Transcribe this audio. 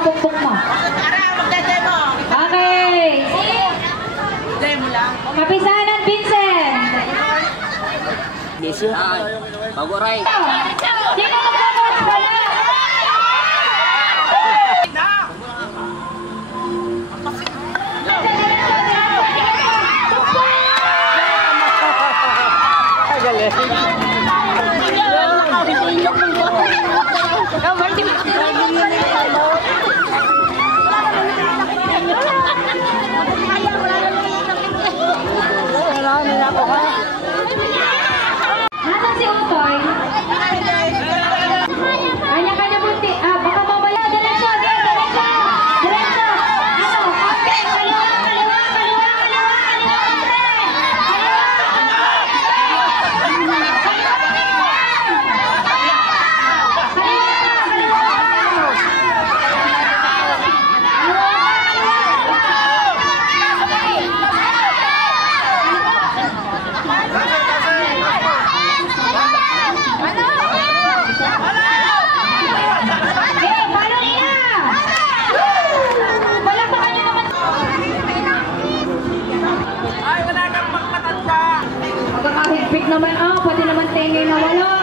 Pukpuk mo. Okay. Demo lang. Kapisanan, Vincent. Bisyo. Paguray. Sino mag-watch pala? Nasaan si Utoy? Kanya-kanya bunti. Baka mamaya. Diretso, diretso. Diretso. Ano? Okay. Kaliwa. Magkakahigpit naman, pwede naman tengay na wala.